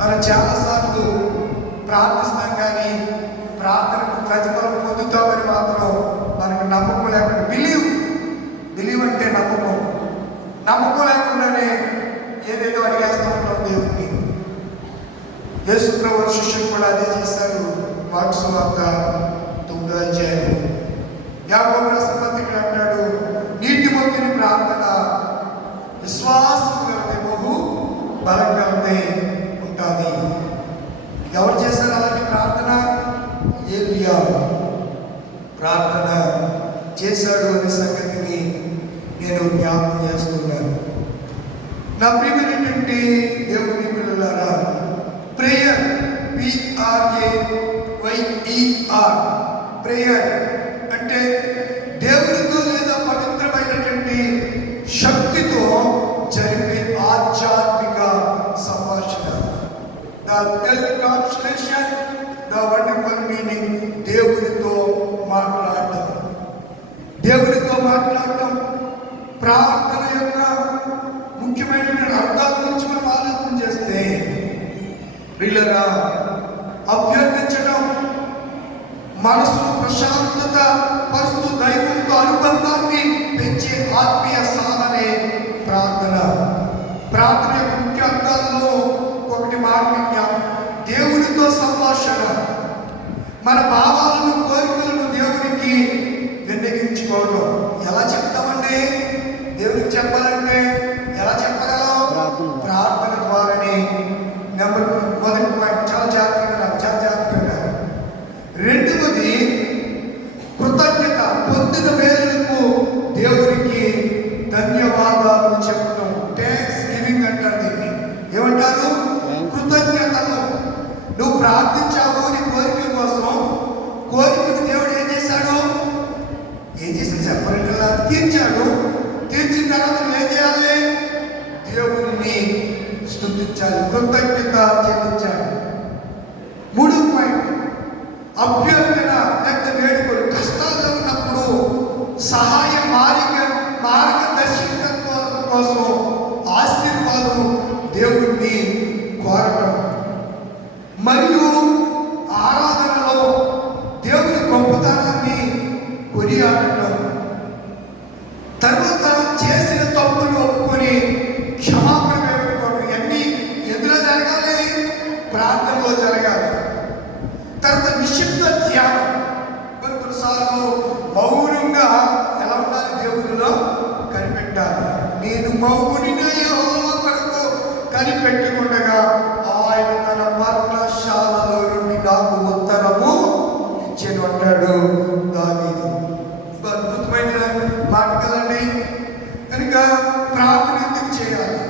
మనం చాలాసార్లు ప్రార్థిస్తాం, కానీ ప్రార్థనకు ప్రతిఫలం పొందుతామని మాత్రం మనకు నమ్మకం లేకుండా బిలీవ్ అంటే నమ్మకం లేకుండానే ఏదేదో అడిగేస్తూ ఉంటాం దేవుడిని. యేసు ప్రభువు శిష్యులు కూడా అదే చేశారు. మార్కు సువార్త 9వ అధ్యాయం యాకోబు రాసిన పత్రికలో అంటాడు, నీతిమంతుని ప్రార్థన విశ్వాసం కలిగితే బహు బలం కలిగితే ఉంటుంది. ఎవరు చేశారు అలాంటి ప్రార్థన? ఏలియా ప్రార్థన చేశాడు అనే సంగతిని నేను జ్ఞాపకం చేస్తున్నాను. నా ప్రియమైనటువంటి దేవుని పిల్లలారా, ప్రేయర్ PRAYER ప్రేయర్ అంటే దేవునితో లేదా పవిత్రమైనటువంటి శక్తితో జరిపే ఆధ్యాత్మిక సంభాషణ. The translation, the wonderful meaning, దేవునితో మాట్లాడటం ప్రార్థన యొక్క ముఖ్యమైనటువంటి అర్థాల గురించి మనం ఆలోచన చేస్తే, ప్రియులారా, అభ్యర్థించడం, మనసును ప్రశాంతత పరుస్తూ దైవంతో అనుబంధాన్ని పెంచే ఆత్మీయ సాధనే ప్రార్థన. ప్రార్థన యొక్క ముఖ్య అర్థాల్లో ఒకటి మాట్లాడాం, దేవునితో సంభాషణ. మన భావాలను, కోరికలను దేవునికి విన్నవించుకోవడం. ఎలా చెప్తామండి? దేవునికి చెప్పాలంటే ఎలా చెప్పగలం? ప్రార్థన ద్వారానే. మొదటి పాయింట్ చాలా జాగ్రత్తగా. రెండవది కృతజ్ఞత, పొందిన మేలులకు దేవునికి ధన్యవాదాలు చెప్పడం. థ్యాంక్స్ గివింగ్ అంటారు దీన్ని. ఏమంటారు? కృతజ్ఞతలు. నువ్వు ప్రార్థించావు నీ కోరికల కోసం. కోరికను దేవుడు ఏం చేశాడు చెప్పాలంటే తీర్చాడు. తీర్చిన తర్వాత ఏం చేయాలి? దేవుడిని స్తుతించాలి, కృతజ్ఞత చెల్లించాలి. మూడో పాయింట్ అభ్యర్థన లేకపోతే వేడుకలు. కష్టాల్లో ఉన్నప్పుడు సహాయ మార్గదర్శకత్వం కోసం ఆశీర్వాదం దేవుడిని కోరటం. మరియు ఆరాధనలో దేవుని గొప్పతనాన్ని కొనియాడటం. తర్వాత చేసిన తప్పులు ఒప్పుకొని క్షమాపణ వేడుకోవడం. ఇవన్నీ ఎందులో జరగాలి? ప్రార్థనలో జరగాలి. తర్వాత నిశ్శబ్ద ధ్యానం. కొన్నిసార్లు మౌనంగా ఎలా ఉండాలి? దేవునిలో కనిపెట్టాలి. నేను మౌనిగా యెహోవా కొరకు కనిపెట్టుకుండగా ఆయన తన పర్ణశాలలో నుండి నాకు ఉత్తరము ఇచ్చెను అంటాడు దావీదు. అద్భుతమైన మాట కదండి. కనుక ప్రార్థన ఎందుకు చేయాలి?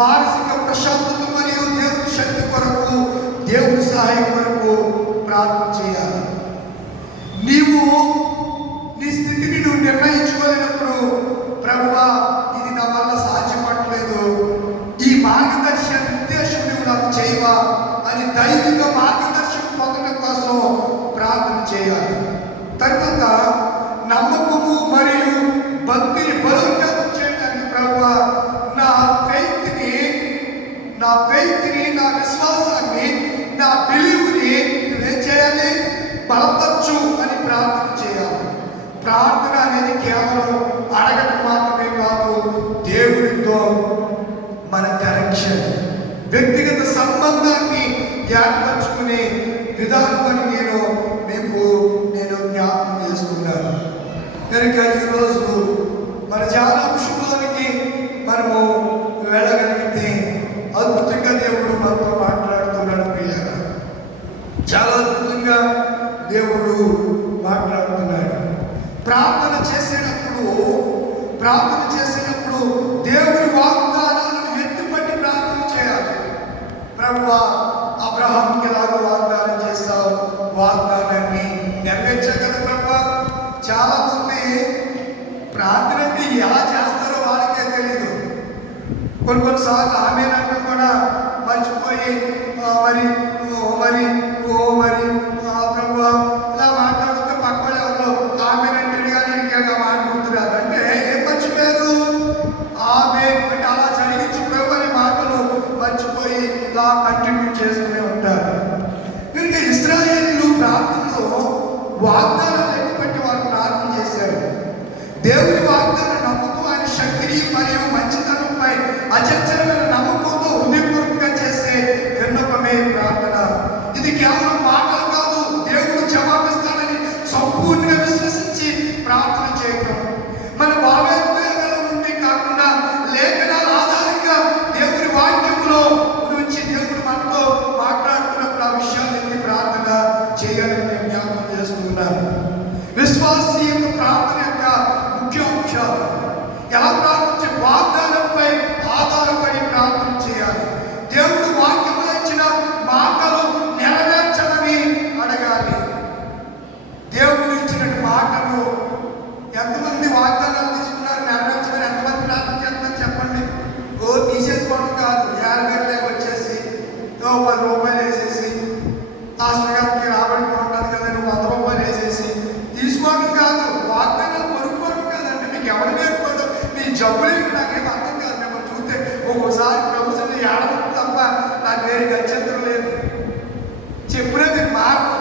మానసిక ప్రశాంతత మరియు దేవుని శక్తి కొరకు, దేవుని సహాయం కొరకు ప్రార్థన చేయాలి. నీవు నీ స్థితిని నువ్వు నిర్ణయించుకోలేనప్పుడు, ప్రభువా ఇది నా వల్ల సాధ్యపడలేదు, ఈ మార్గదర్శన ఉద్దేశం నువ్వు నాకు చేయవా అని దైవిక మార్గదర్శనం పొందడం కోసం ప్రార్థన చేయాలి. తర్వాత నమ్మకము మరియు భక్తిని బలోపేతం చేయడానికి, ప్రభువా నా ఫెయిత్ని, నా విశ్వాసాన్ని, నా బిలీవ్ని నువ్వేం చేయాలి? బలపరచు అని ప్రార్థన చేయాలి. ప్రార్థన అనేది కేవలం అడగటం మాత్రమే కాదు, దేవుడితో మన కనెక్షన్, వ్యక్తిగత సంబంధాన్ని ఏర్పరచుకునే విధానం అని నేను జ్ఞాపకం చేస్తున్నాను. కనుక ఈరోజు మన ధ్యానాంశంలోనికి మనము వెళ్ళగలిగితే అద్భుతంగా దేవుడు మనతో మాట్లాడుతున్నాడు. ప్రియులారా, చాలా అద్భుతంగా దేవుడు మాట్లాడుతున్నాడు. ప్రార్థన చేసేటప్పుడు దేవుని వాగ్దానాలను ఎత్తుపట్టి ప్రార్థన చేయాలి. ప్రభువా, అబ్రహాంకి ఎలాగో వాగ్దానం చేస్తావు, వాగ్దానాన్ని నెరవేర్చగలరు ప్రభువా. చాలా మంది ప్రార్థన అంటే ఎలా చేస్తారో వాళ్ళకే తెలియదు. కొన్నిసార్లు ఆమెనంటూ కూడా మర్చిపోయి మరి ప్రభువా ఇలా మాట్లాడుతూ పక్కన ఎవరు ఆమెనంటే కానీ ఇంకా మాట్లాడుతున్నారు. అంటే ఏం మర్చిపోయారు? ఆమె అంటే అలా జరిగించి ప్రభు అనే మాటలు మర్చిపోయి ఇలా జబ్బులేంటి నాకేం అర్థం కాదు. మిమ్మల్ని చూస్తే ఒక్కోసారి ప్రభుత్వం ఏడవ తప్ప నాకు వేరే గత్యంతరం లేదు. చెప్పినది మార్పు.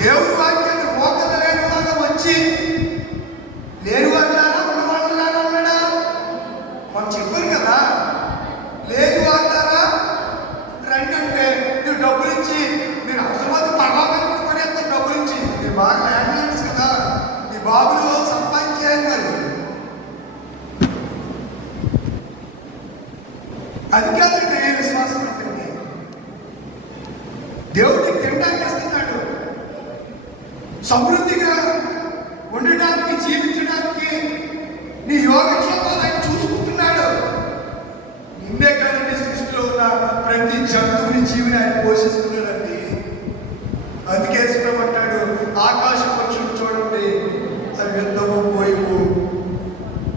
దేవుడి వాక్యాన్ని మోకలు లేని వాళ్ళు వచ్చి లేని వాళ్ళారా ఉన్నవాళ్ళరా అన్నాడా? మనం చెప్పారు కదా, లేని వాళ్ళారా రండి అంటే నువ్వు డబ్బులు ఇచ్చి నేను అవసరమైతే పర్వాలేదు కొనేస్తాను. డబ్బులు ఇచ్చి నీ బాగా ల్యాండ్ కదా, నీ బాబులు సంపాదించేయాలి. మరి అది కాదండి విశ్వాసం అంటే. దేవుడికి తినడానికి ఇస్తున్నాడు, సమృద్ధిగా ఉండడానికి, జీవించడానికి నీ యోగక్షేమాలు ఆయన చూసుకుంటున్నాడు. నిన్నే కానీ నీ సృష్టిలో ఉన్న ప్రతి జంతువుని, జీవిని ఆయన పోషిస్తున్నాడండి. అందుకే ఇష్టపడ్డాడు. ఆకాశ పక్షులు చూడండి, అవి విత్తము పోయివు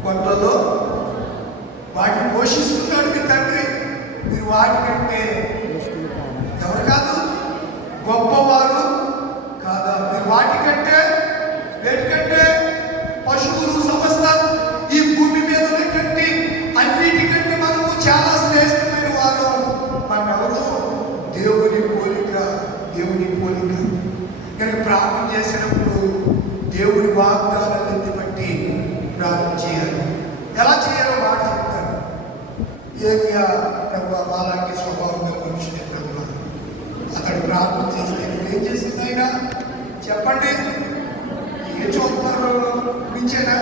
కొండలో వాటిని పోషిస్తున్నాడు మీ తండ్రి. మీరు వాటికంటే ఎవరు కాదు, గొప్పవారు కాదా? మీరు వాటికంటే వేటికంటే పశువులు సమస్త ఈ భూమి మీద ఉన్నటువంటి అన్నిటికంటే మనము చాలా శ్రేష్టమైన వారు. మనెవరు? దేవుని పోలిక, దేవుని పోలిక. కానీ ప్రార్థన చేసినప్పుడు దేవుడి వాగ్దానాన్ని బట్టి ప్రార్థన చేయాలి. ఎలా చేయాలో మాట చెప్తారు. ఏమియా ప్రభు మాలాంటి స్వభావంగా మనుషులే ప్రభు. అతడు ప్రార్థన చేస్తే ఏం చేస్తుంది ఆయన చెప్పండి. ఏం చూస్తున్నారు? మించేనా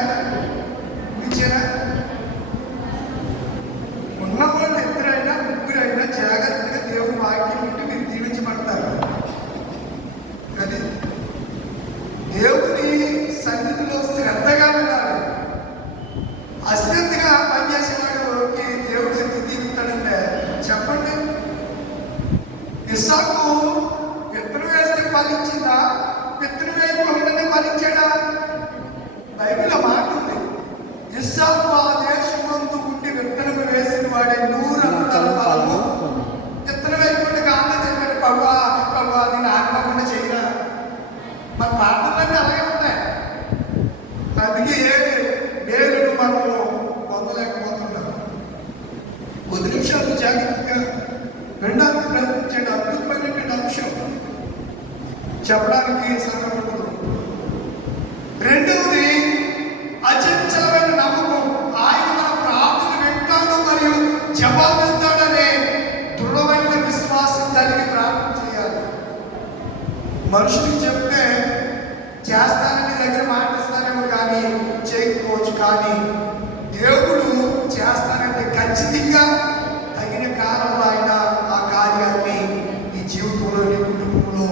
ఉన్నవాళ్ళు ఇద్దరైనా ముగ్గురైనా జాగ్రత్తగా దేవుని వాక్యం ఉంటే మీరు దీవించబడతారు. కానీ దేవుని సన్నిధిలో శ్రద్ధగా ఉండాలి. అశ్రద్ధగా పనిచేసేవాడికి దేవుడు ఎందుకు దీవిస్తాడంటే చెప్పండి. ఇస్సాకు విత్తనం వేస్తే ఫలించిందా? విత్తనం వేయకుండానే ఫలించాడా? బైబిల్ మాట ఉంది, ఇస్సాకు ఆ దేశమందు ఉండి విత్తనం వేసిన వాడే 100 ఫలము. విత్తనం వేయకుండా కాదు చెప్పాడు, పవ్వా నేను ఆత్మకుండా చేయరా. మన ప్రార్థనలన్నీ అలాగే ఉన్నాయి. అందుకే మేలును మనము పొందలేకపోతున్నాం. 10 నిమిషాలు జాగ్రత్తగా వినడానికి ప్రయత్నించండి. అద్భుతమైనటువంటి అంశం చెప్పడానికి సందర్భంలో. రెండవది అచంచలమైన నమ్మకం. ఆయన మన ప్రార్థన వింటాడు మరియు జవాబిస్తాడనే దృఢమైన విశ్వాసం కలిగి ప్రార్థన చేయాలి. మనుషులకు చెప్తే చేస్తానని దగ్గర మాటిస్తానేమో కానీ చేయకపోవచ్చు. కానీ దేవుడు చేస్తానంటే ఖచ్చితంగా తగిన కాలంలో ఆయన ఆ కార్యాన్ని ఈ జీవితంలో, నీ కుటుంబంలో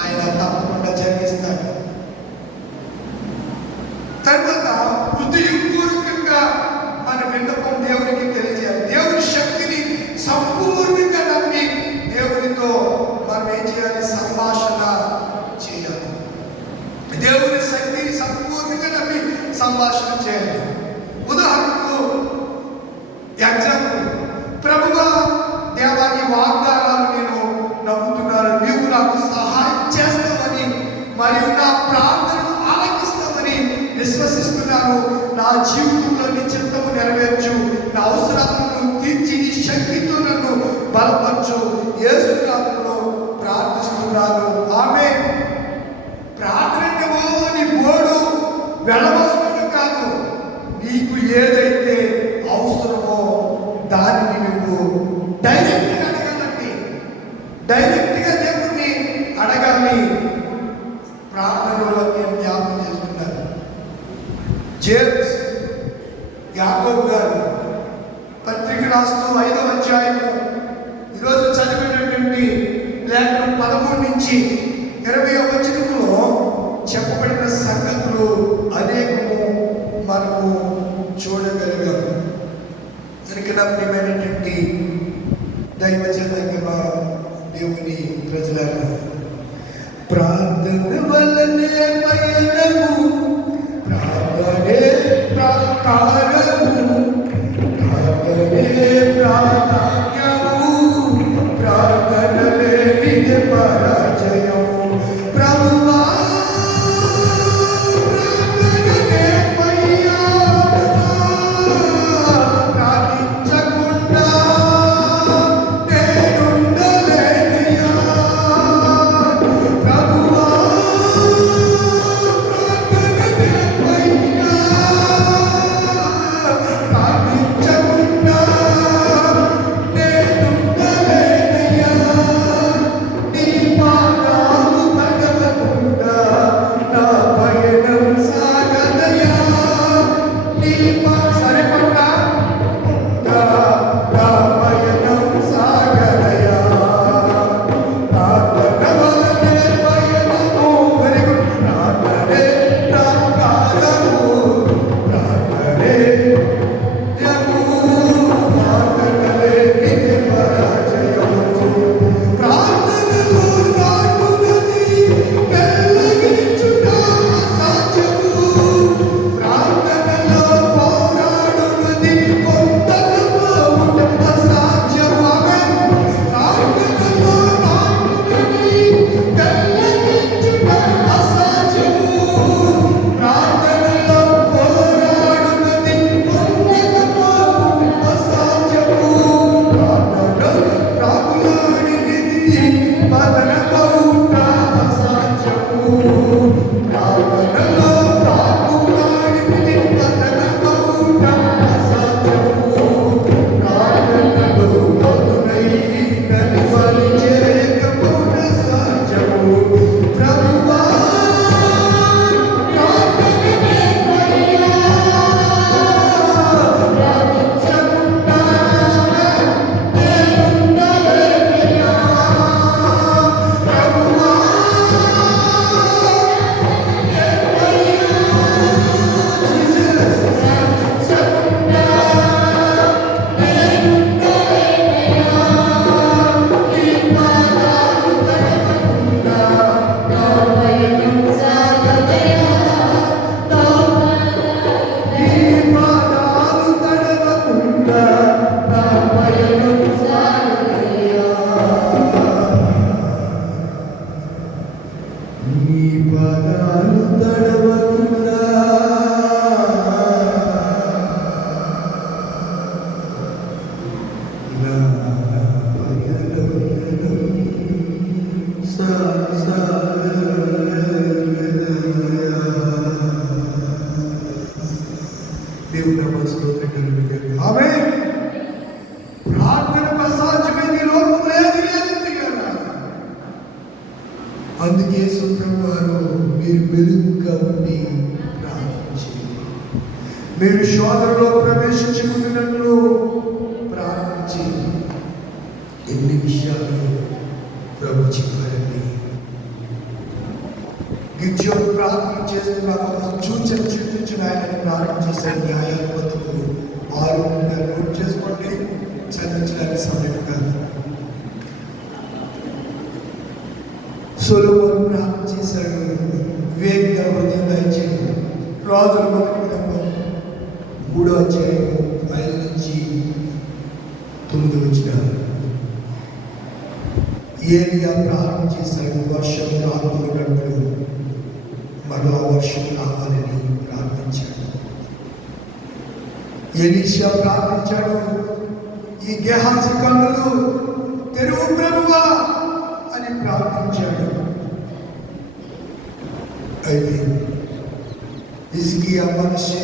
ఆయన తప్పకుండా జరిగిస్తాడు. తర్వాత హృదయపూర్వకంగా మన విన్నపం దేవునికి తెలియజేయాలి. దేవుని శక్తిని సంపూర్ణంగా నమ్మి దేవునితో మనం ఏం చేయాలి? సంభాషణ చేయాలి. దేవుని శక్తిని సంపూర్ణంగా నమ్మి సంభాషణ చేయాలి. ఉదాహరణకు ఎగ్జాంపుల్, ప్రభువా దేవా నీ వాగ్దానాలు నేను నమ్ముతున్నాను, నీవు నాకు సహాయం చేస్తావని మరియు నా ప్రార్థనను ఆలకిస్తావని విశ్వసిస్తున్నాను. నా జీవితంలో నీ చిత్తము నెరవేర్చు, నా అవసరాలను తీర్చి నీ శక్తితో నన్ను బలపరచు. యేసు నామములో ప్రార్థిస్తున్నాను, ఆమేన్. ప్రార్థన నీ బోడు వెళ్ళవలసిన కాదు. నీకు ఏదైతే అవసరమో దానిని నువ్వు డైరెక్ట్గా అడగాలండి. డైరెక్ట్గా దేవుణ్ణి అడగాలి. ప్రార్థనలో నేను జ్ఞాపకం చేస్తున్నాను. జేమ్స్ యాకోబు గారు పత్రిక రాస్తూ 5వ అధ్యాయము ఈరోజు చదివినటువంటి లేఖనం 13 నుంచి 20వ వచనంలో చెప్పబడిన సంగతులు అనేకము మనము చూడగలిగాము. అందుకని ప్రియమైనటువంటి దైవజనంగా దేవుని ప్రజలారా, ప్రార్థన వల్లనే పయనము, ప్రార్థనే ప్రాకారము, ప్రార్థనే ప్రాధాన్యము, ప్రార్థన లేనిదే పరాజయము. ప్రభువా ప్రార్థననే పయనము, దేవుని నామ స్తోత్రం కలుగును. ఆమేన్. ప్రార్థనకు అసాధ్యమైన ఈ లోకంలో ఏదీ లేదు ప్రియులారా. అందుకే యేసు ప్రభు వారు మీరు వెలుగుగా ఉండి ప్రార్థన చేయండి, మీరు శోధనలో ప్రవేశించుకున్నట్లు ప్రార్థన చేయండి. ఎన్ని విషయాలు ప్రభు చెప్పారండి. గిద్యోను ప్రార్థన చేస్తున్నారు, సూచన చూపించిన ఆయన ప్రార్థన చేశారు. న్యాయాధిపతులు 6 నోట్ చేసుకోండి, చదివించడానికి సమయం కాదు. సొలొమోను ప్రార్థన చేశాడు, వివేకంగా హృదయం దయచేయండి. రాజుల మొదటి గ్రంథం 3వ అధ్యాయం 5 నుంచి 9 వచనాలు. ఏలియా ప్రార్థన చేశాడు, వర్షం రాకున్నప్పుడు మరలా వర్షం రావాలని ప్రార్థించాడు. ఎలీషా ప్రార్థించాడు, ఈ గేహాజీ కన్నులు తెరువు ప్రభువా అని ప్రార్థించాడు. అయితే హిజ్కియా మనిషి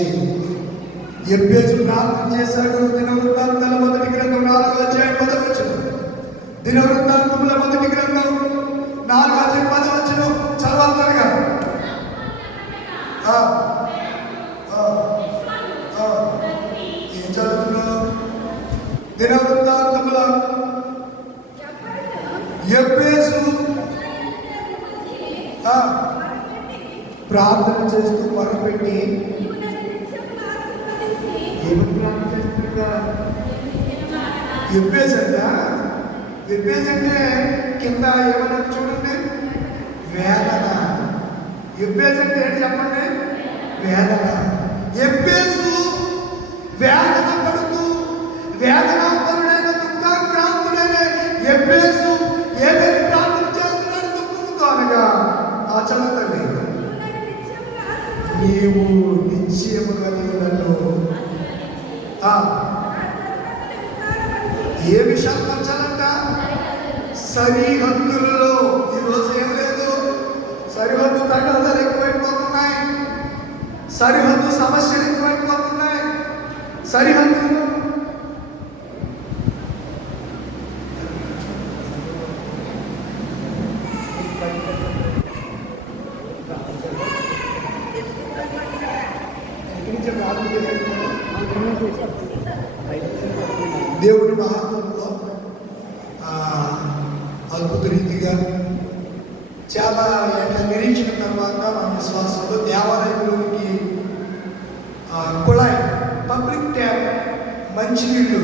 ఎబ్బేజు ప్రార్థన చేశాడు. దినవృత్తాంతాల మొదటి గ్రంథం 4వ అధ్యాయం 10వ వచనం. దినవృత్తాంతముల మొదటి గ్రంథం 4వ అధ్యాయం 10వ వచనం చదవాలగా. ఏం చదువుతున్నావు? దినవృత్తాంతముల ఎబ్బేజు ప్రార్థన చేస్తూ మొరపెట్టి ఏమని ప్రార్థన చేస్తుందా? ఎబ్బేజ్ అంటే కింద ఏమన్నా చూడండి, వేదన. ఎబ్బేజ్ అంటే ఏంటి చెప్పండి? వేదన. ఎబ్బేజు వేదన పడుతూ, వేదనాపరుడైన దుఃఖాక్రాంతుడైన ఎబ్బేజు ఏదైనా ప్రార్థన చేస్తున్నాడు దుఃఖంతో అనగా, ఆ చదువుతండి, నీవు నిశ్చయముగా నన్ను ఏ విషయాలు పంచాలంట? సరిహద్దులలో. ఈరోజు ఏం లేదు, సరిహద్దు తగాదాలు ఎక్కువైపోతున్నాయి, సరిహద్దు సమస్యలు ఎక్కువైపోతున్నాయి. సరిహద్దు దేవుడి మహత్వంలో అద్భుత రీతిగా చాలా ఏళ్ళ నిరీక్షణ తర్వాత మన విశ్వాసంలో దేవాలయంలోనికి కుళాయి, పబ్లిక్ ట్యాప్, మంచినీళ్ళు,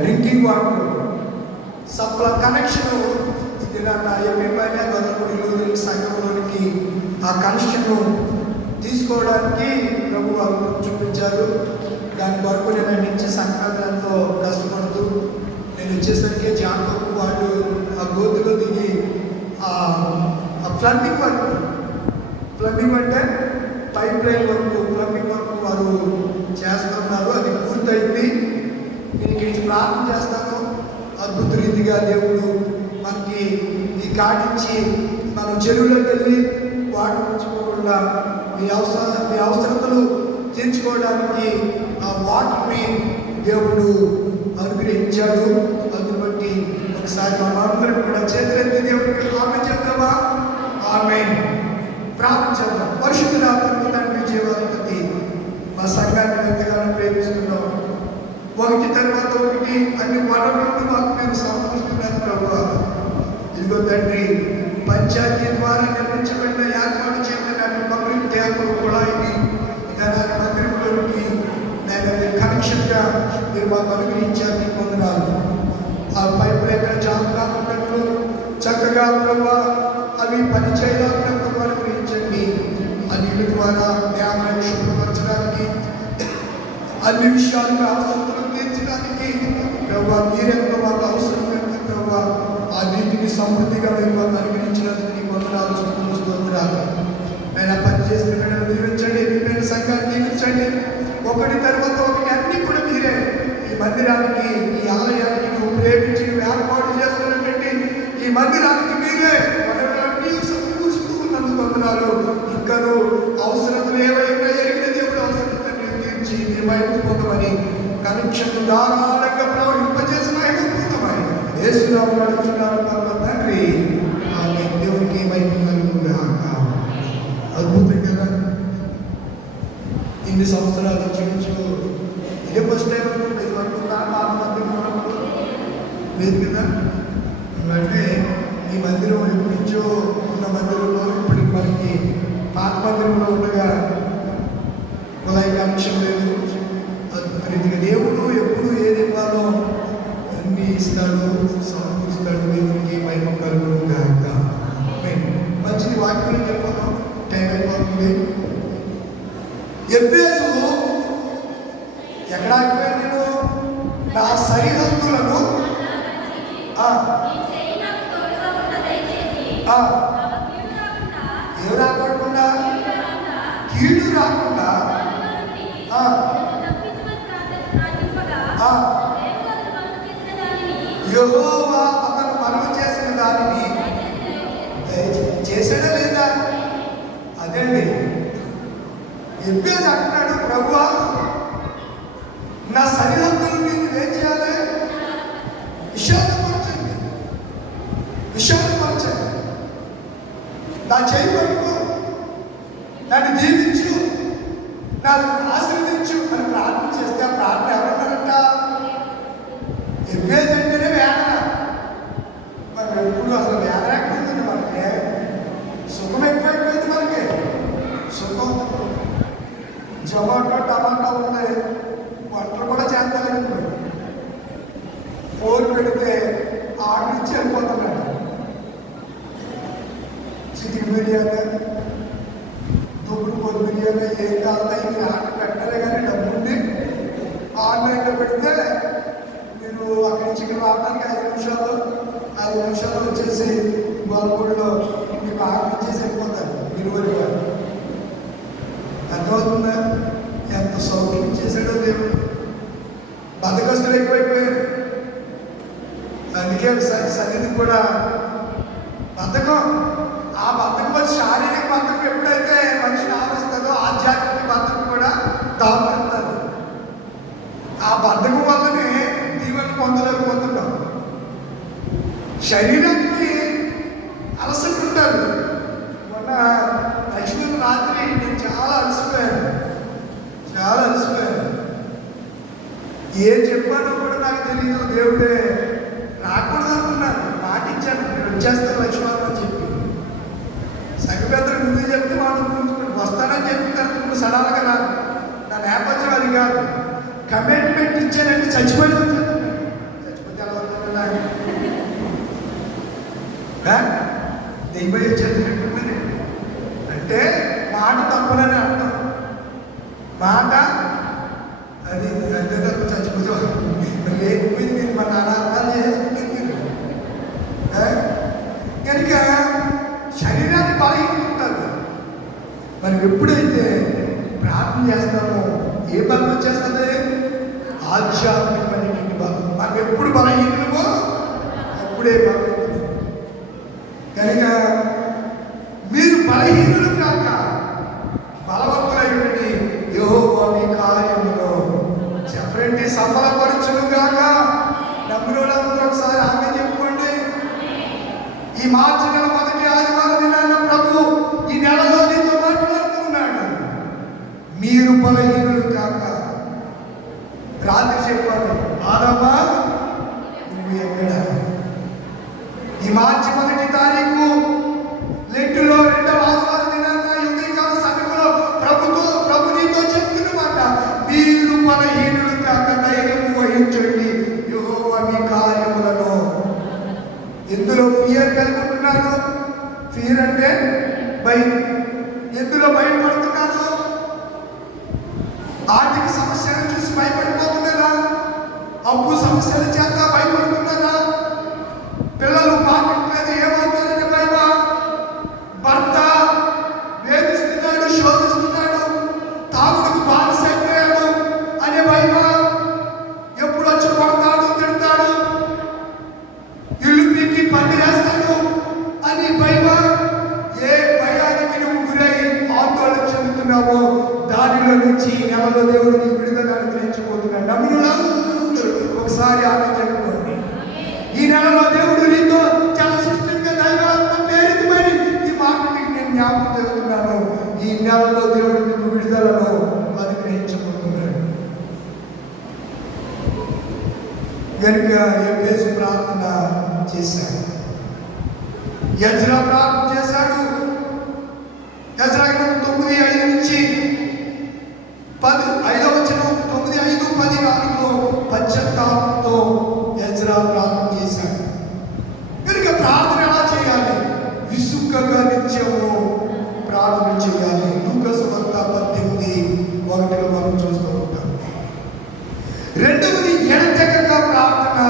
డ్రింకింగ్ వాటర్ సప్లై కనెక్షన్ ఇది నా ఎంపీ పైన గొల్లపూడిలో సంఘంలోనికి ఆ కనెక్షన్ తీసుకోవడానికి ప్రభు చూపించారు. దాని వరకు నేను నుంచి సంక్రాంతితో కష్టపడుతూ నేను వచ్చేసరికి జాంపప్పు వాళ్ళు ఆ గోతులో దిగి ప్లంబింగ్ అంటే పైప్ లైన్ వరకు ప్లంబింగ్ వరకు వారు చేస్తున్నారు. అది పూర్తయింది. నేను ఇది ప్రార్థన చేస్తాను. అద్భుత రీతిగా దేవుడు మనకి ఈ కాడించి మనం చెరువులోకి వెళ్ళి వాటర్ ఉంచుకోకుండా మీ అవసరతలు తీర్చుకోవడానికి ఆ వాటర్ని దేవుడు అనుగ్రహించాడు. అందుని బట్టి ఒకసారి మనందరం కూడా చేతులెత్తి దేవుడికి ఆమేన్ చెప్తామా? ఆమేన్. ప్రార్థన చేద్దాం. పరిశుద్ధుల తండ్రి, జీవాధిపతి, మా సంఘాన్ని ఎంతగానో ప్రేమిస్తున్నాం. ఒకటి తర్వాత ఒకటి అన్ని వనరులను మాకు మేము సమకూరుస్తున్నాను ప్రభువా. ఇదిగో తండ్రి, పంచాయతీ ద్వారా నిర్మించబడిన ఏర్పాటు చేయబడిన పబ్లిక్ ట్యాప్ కుళాయిని దాని మందిరంలోకి నేను కనెక్షన్గా మీరు మాకు అనుగ్రహించారు. మీకు వందనాలు. ఆ పైపులు ఎక్కడ జామ్ కాకున్నట్లు చక్కగా ప్రభావ అవి పని చేయడానికి అనుగ్రహించండి. ఆ నీళ్ళ ద్వారా దేవాలయం శుభ్రపరచడానికి, అన్ని విషయాలుగా అవసరం తీర్చడానికి ప్రభావ మీరెంతో మాకు అవసరం లేదు ప్రభావ. ఆ నీటిని సమృద్ధిగా మీరు మాకు అనుగ్రహించినందుకు నీకు వందనాలు, స్తోత్రాలు. నేను పని చేసిన బిడ్డలు దీవించండి, నిండిన సంఘాన్ని దీవించండి. ఒకటి తర్వాత ఒకటి అన్ని కూడా మీరే ఈ మందిరానికి, ఈ ఆలయానికి నువ్వు ప్రేమించి నువ్వు ఏర్పాటు చేస్తున్నటువంటి ఈ మందిరానికి మీరే మనల్ని సమకూరుస్తూ ఉన్నందుకు వందనాలు. ఇంకా అవసరతలు ఏవైనా ఎరిగిన దేవుడు అవసరతని పిలిచి మీరు బయటకు పొందమని కనెక్షన్ ధారాళంగా ప్రవహింపజేసి బయటకు పొందమని యేసునామములో అడుగుతున్నాను పరమ తండ్రి. ఆమేన్. దేవునికి మహిమ కలుగుగాక. అద్భుతం కదా, ఇన్ని సంవత్సరాలు జీవించు ఇదే ఫస్ట్ టైం అనుకుంటే ఇది వరకు పాత మందిరం లేదు కదా. అంటే ఈ మందిరం ఎప్పటి నుంచో ఉన్న మందిరంలో ఇప్పటికి మనకి పాత మందిరంలో ఉండగా ఉదయ కనెక్షన్ లేదు. రీతిగా దేవుడు ఎప్పుడు ఏది ఇవ్వాలో అన్ని ఇస్తాడు, సమకూరుస్తాడు. దేవునికి మహిమ కలుగును గాక. మంచిది, వాక్యంలో చెప్పాను, టైం అయిపోతుంది. ఎబ్బేసు ఎక్కడ ఆగిపోయాను నేను? నా సరిహద్దులను ఏం రాకుండా, కీడు రాకుండా యెహోవా అతను మనవి చేసిన దానిని చేసాడా లేదా? అదేండి ఎబ్బేసు అంటున్నాడు, ప్రభువా నా సరిహద్దులు నేను ఏం చేయాలి? విశాలపరచండి, విశాలపరచండి, నా చేయి పట్టుకో, నన్ను దీవించు, నన్ను ఆశీర్వదించు అని ప్రార్థన చేస్తే ఆ ప్రార్థన ఎవరన్నారంట? ఎబ్బేదంటేనే వేదన. మనం ఎప్పుడు అసలు వేదన ఎక్కడుందండి? మనకి సుఖం ఎక్కువైపోయింది. మనకి సుఖం జొమాటో టమాటా ఉన్నాయి, వంటలు కూడా చేస్తానండి. ఫోన్ పెడితే ఆర్డర్ ఇచ్చి వెళ్ళిపోతున్నాడు. చికెన్ బిర్యానీ, దుబ్బుడు పొద్దు బిర్యానీ ఏం కావాలి ఆర్డర్ పెట్టలే కానీ డబ్బుండి ఆన్లైన్లో పెడితే మీరు అక్కడి నుంచి ఇక్కడ రావడానికి 5 నిమిషాలు వచ్చేసి గోల్కొండలో మీకు ఆర్డర్ ఇచ్చేసి వెళ్ళిపోతారు. డెలివరీ వారు అర్థమవుతుందా? ఎంత సౌఖ్యం చేశాడో దేవుడు. బద్దకస్తులు ఎక్కువైపోయారు. అందుకే సన్నిధి కూడా బద్ధకం. ఆ బద్ధకం శారీరక బద్ధకం ఎప్పుడైతే మనిషిని ఆవరిస్తుందో ఆధ్యాత్మిక బద్ధకం కూడా దాపుతుంది. ఆ బద్ధకం వల్లనే దీవెన పొందలేకపోతున్నాం. శరీరానికి అలసట ఉంటారు. మొన్న లక్ష్మీ రాత్రి నేను చాలా అలసిపోయాను. ఏం చెప్పానో కూడా నాకు తెలియదు. దేవుడే రాకూడదు అనుకున్నాను, మాట ఇచ్చాను, నేను వచ్చేస్తాను లక్ష్మణ్ అని చెప్పి. సంగపెద్దలు ముందు చెప్తే వాళ్ళు వస్తానని చెప్పిన నువ్వు సడాలుగా రాదు. నా నేపథ్యం అది కాదు. కమిట్మెంట్ ఇచ్చానంటే చచ్చిపోయి చచ్చిపోతే ఎలా అవుతుందా? దెయ్యమయ్య చదివినట్టు అంటే మాట తప్పులని అర్థం. మాట అది అంతే తప్ప చచ్చిపోతే లేకపోయింది. మీరు మన అనార్థాలు చేసుకుంటుంది. మీరు కనుక శరీరాన్ని బలహీనకుంటుంది. మనం ఎప్పుడైతే ప్రార్థన చేస్తామో ఏ బలం వచ్చేస్తుంది? ఆధ్యాత్మికమైనటువంటి బలం. మనం ఎప్పుడు బలహీనమో అప్పుడే బలం. కనుక మీరు బలహీనులు కాక బలవంతులైనటువంటి యెహోవా మీ కార్యములో చెప్పండి సఫలపరచును గాక. నమ్ములందరూ ఒకసారి ఆమె చెప్పుకోండి. ఈ మార్చి నెల మొదటి ఆదివారం దినాన ప్రభు ఈ నెలలో నీతో మాట్లాడుతున్నాడు. మీరు బలహీనులు కాక. రాత్రి చెప్పాడు, ఆదమా నువ్వు ఎక్కడ? ఈ మార్చి 1వ తారీఖు లెట్టులో 2వ ఆదివారం దినాన ఉదయకాల సమయంలో ప్రభు నీతో చెప్తున్నమాట, మీరు బలహీనులు కాక ధైర్యం వహించండి. యెహోవా మీ కార్యములను. ఎందులో ఫియర్ కలుగుతున్నారు? ఫియర్ అంటే భయం. ఎందులో భయపడుతున్నారు? ఆర్థిక సమస్యలను చూసి భయపడిపోతున్నారా? అప్పు సమస్యల చేత భయపడుతున్నారా? పిల్లలు మాట్లాడలేదు ఏమవుతారని భయమా? భర్త వేధిస్తున్నాడు, శోధిస్తున్నాడు, తాగుడుకు బానిసైపోయాడు అనే భయమా? ఎప్పుడు వచ్చి కొడతాడు, తిడతాడు, ఇల్లు పీకి పందిరేస్తాడు అని భయమా? ఏ భయానికి నువ్వు గురై ఆందోళన చెందుతున్నావో దానిలో నుంచి నెలలో దేవుడు నీకు విడుదల అనుగ్రహించబోతున్నాడు. నమ్మిన వాళ్ళందరూ ఒకసారి ఆమె చెప్పుకోండి. ఈ నెలలో దేవుడు నీతో చాలా సృష్టిగా దైవాత్మ ప్రేరితమని ఈ మాట నేను జ్ఞాపకం చేస్తున్నాను. ఈ నెలలో దేవుడు నీకు విడుదలను అనుగ్రహించబోతున్నాడు. కనుక ఎబ్బేసు ప్రార్థన చేశాడు. ఎజ్రా ప్రార్థన చేశాడు. ఎజ్రా 9:5 నుంచి 5వ వచనం 9:5-10 పశ్చాత్తాపంతో ఎజ్రా ప్రార్థన చేశాడు. కనుక ప్రార్థన ఎలా చేయాలి? విసుగ్గా నిత్యము ప్రార్థన చేయాలి. లూకాసు 18:1 మనం చూస్తూ ఉంటాం. రెండవది ఎడతెగక ప్రార్థన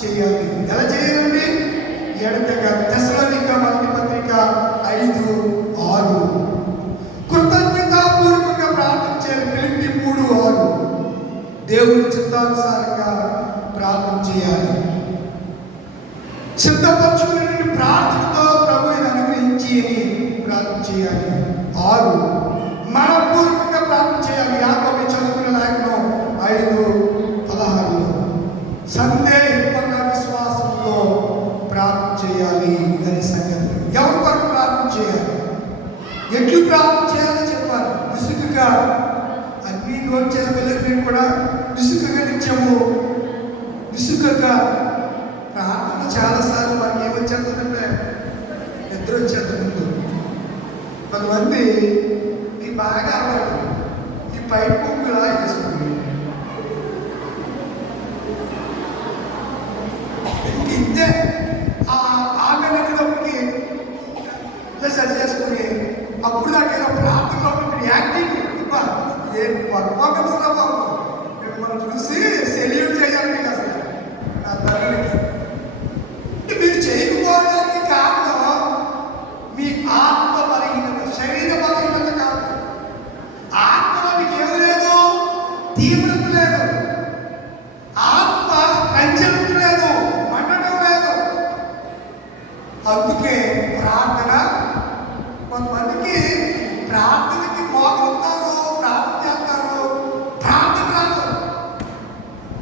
చేయాలి. ఎలా చేయాలండి? ఎడతెగ. తెస్సలోనిక మొదటి పత్రిక 5:6 కృతజ్ఞతాపూర్వకంగా ప్రార్థన చేయాలి. ఫిలిప్పీ 3:6 దేవుని చిత్తానుసారంగా ప్రార్థన చేయాలి. సిద్ధపరచుకునే ప్రార్థనతో ప్రభువుని అనుగ్రహించి ప్రార్థన చేయాలి. 6 మనపూర్వకంగా ప్రార్థన చేయాలి. యాకోబు చదువుకున్న లేఖనం 5:16 సందేహింపగా విశ్వాసంతో ప్రార్థన చేయాలి అనే సంగతి. ఎవరి కొరకు ప్రార్థన చేయాలి? ఎట్లు ప్రార్థన చేయాలని చెప్పాలి. విసుగుగా అన్ని నోట్ చేసిన పిల్లలకి కూడా విసుగుగా నిత్యము విసుగుగా ప్రార్థన చాలాసార్లు మనకి ఏమొచ్చేస్తుందంటే నిద్ర వచ్చేస్తుంది. ముందు కొంతమంది ఈ బాగా అలవాటు ఈ పైన పొంగులా వేసుకుంది. ఇంతే ఆమె నడినప్పటికి సరి చేసుకుని అప్పుడు నాకు ఏదో ప్రార్థనలో యాక్టింగ్ ఏ పర్ఫార్మెన్స్ రా బాబు మనం చూసి సెల్యూట్ చేయాలి. అసలు నా తల్లికి మీరు చేయకపోవడానికి కారణం మీ ఆత్మ బలహీనత, శరీర బలహీనత కాదు. ఆత్మలో మీకు ఏం లేదు, తీవ్రత లేదు, ఆత్మ కంచెంత లేదు, మండటం లేదు. అందుకే ప్రార్థన కొంతమందికి ప్రార్థనకి మోకరుతారు, ప్రార్థన చేస్తారు, ప్రార్థన రాదు.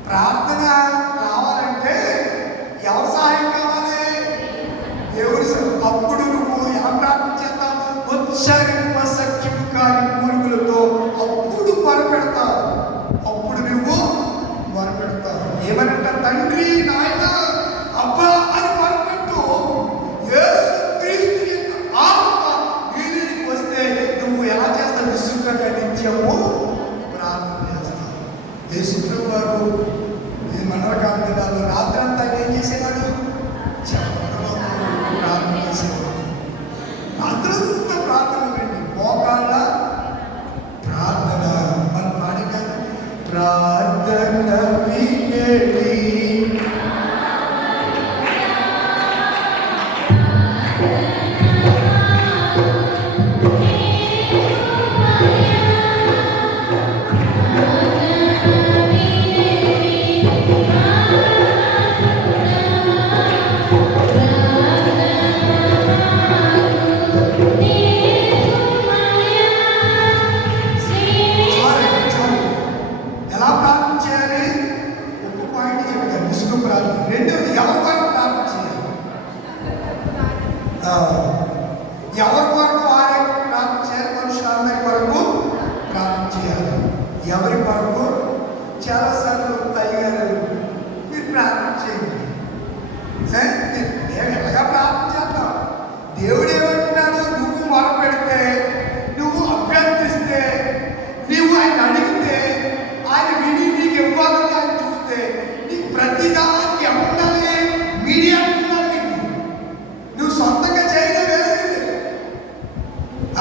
ప్రార్థన రావాలంటే ఎవరి సహాయం కావాలి? దేవుడి. అప్పుడు నువ్వు ఎలా ప్రార్థన చేస్తావు? ఉచ్చరింప సఖ్యము కాని మూలుగులతో అప్పుడు మొరపెడతావు. అప్పుడు నువ్వు మొరపెడతావు. ఏమనంట? తండ్రి, నాయన, అబ్బా అని మొరపెట్టు. యేసు క్రీస్తు యొక్క ఆత్మ నీలోకి వస్తే నువ్వు ఎలా చేస్తావు? విసుగ్గా నిత్యము ప్రార్థన చేస్తావు. యేసు ప్రభు వారు మండలకాల దినాల్లో రాత్రి అంతా ఏం చేసేవాడు? ప్రార్థన చేసేవాడు. రాత్రంతా ప్రార్థన అండి. మోకాళ్ళ ప్రార్థన. మనం పాడిన ప్రార్థన వినేడి ఎలా ప్రార్థన చేయాలి? ఒక పాయింట్ చెప్తాను. విసుగు ప్రార్థన. రెండవది ఎవరి కొరకు ప్రార్థన చేయాలి? ఎవరి కొరకు వారే ప్రార్థన చేయాలి? మనుషులందరి కొరకు ప్రార్థన చేయాలి. ఎవరి కొరకు? చాలాసార్లు అయ్యారు మీరు ప్రార్థన చేయండి. నేను ఎలాగా ప్రార్థన చేద్దాం? దేవుడు ఏమంటున్నాడు? నువ్వు మొరపెడితే, నువ్వు అభ్యర్థిస్తే, నువ్వు ఆయన అడిగితే, ఆయన విని నీకు ఇవ్వాలని ఆయన చూస్తే నీకు ప్రతిదానికి ఏముండాలి? మీడియా ఉండాలి. నువ్వు సొంతంగా చేయడం లేదు.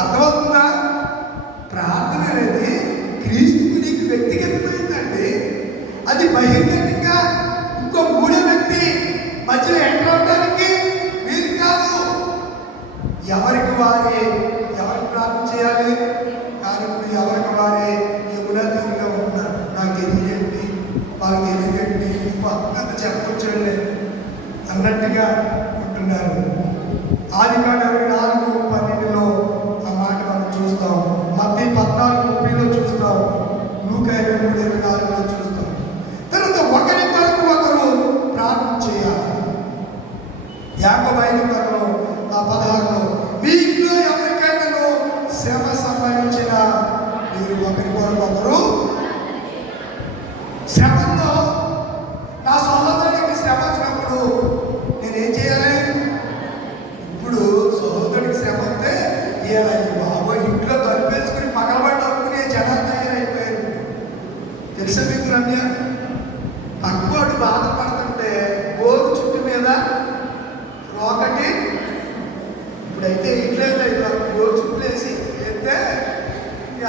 అర్థమవుతుందా? ప్రార్థన అనేది క్రీస్తుకు నీకు వ్యక్తిగతమైందండి. అది బహిర్గతంగా ఇంకో మూడో వ్యక్తి మధ్యలో ఎంటర్ అవడానికి వీలు కాదు. ఎవరికి వారే ఎవరికి ప్రార్థన చేయాలి? కానీ ఇప్పుడు ఎవరికి వారే యమునాథులుగా ఉన్నారు. నాకు తెలియజేయండి, మాకు తెలియజేయండి, అంత చెప్పొచ్చండి అన్నట్టుగా ఉంటున్నారు. ఆదికాండం 24:12 ఆ మాట మనం చూస్తాం. మత్తయి 14:30 చూస్తాం. ఒకరికొకరు శ్రమంలో నా సహోదరుడికి శ్రమ వచ్చినప్పుడు నేనేం చేయాలి? ఇప్పుడు సహోదరుడికి శ్రమ వస్తే ఈ బాబా ఇంట్లో తలుపేసుకుని పగలబడి నవ్వుకునే జనాలు తయారైపోయారు. తెలుసా మీకు రమ్య? అక్కోడు బాధపడుతుంటే గోరు చుట్టు మీద రోకటి, ఇప్పుడైతే ఇంట్లేదు అయితే గోరు చుట్టూ వేసి వేస్తే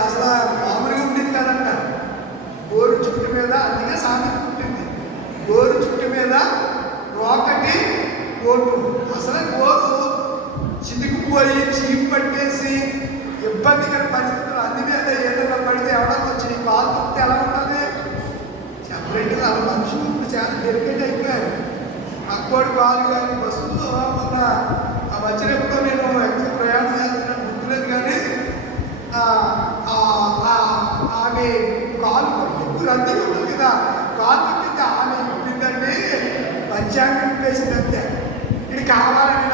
అసలు మామూలుగా ఉండేది కదంట. గోరు చుట్టు మీద, అందుకే సామెత పుట్టింది, గోరు చుట్టు మీద రోకటి గోటు. అసలు గోరు చితికిపోయి చీపు పట్టేసి ఇబ్బందికర పరిస్థితులు అన్ని మీద ఏదైనా పడితే ఎవడన్నా వచ్చి నీ కాలు తొక్కితే ఎలా ఉంటుంది? సెపరేట్గా అలా మనుషులు ఇప్పుడు చాలా డెలికేట్ అయిపోయారు. అక్కోడి కాలు కానీ బస్సులో మొన్న ఆ వచ్చినప్పుడు నేను ఎక్కువ ప్రయాణం చేస్తున్నా గుర్తులేదు, కానీ ఆమె కాలు ఎక్కువ రద్దీగా ఉంటుంది కదా, కాలు తొక్కితే ఆమె ఇప్పిందండి పంచాంగం వేసిందంతే. ఇది కావాలని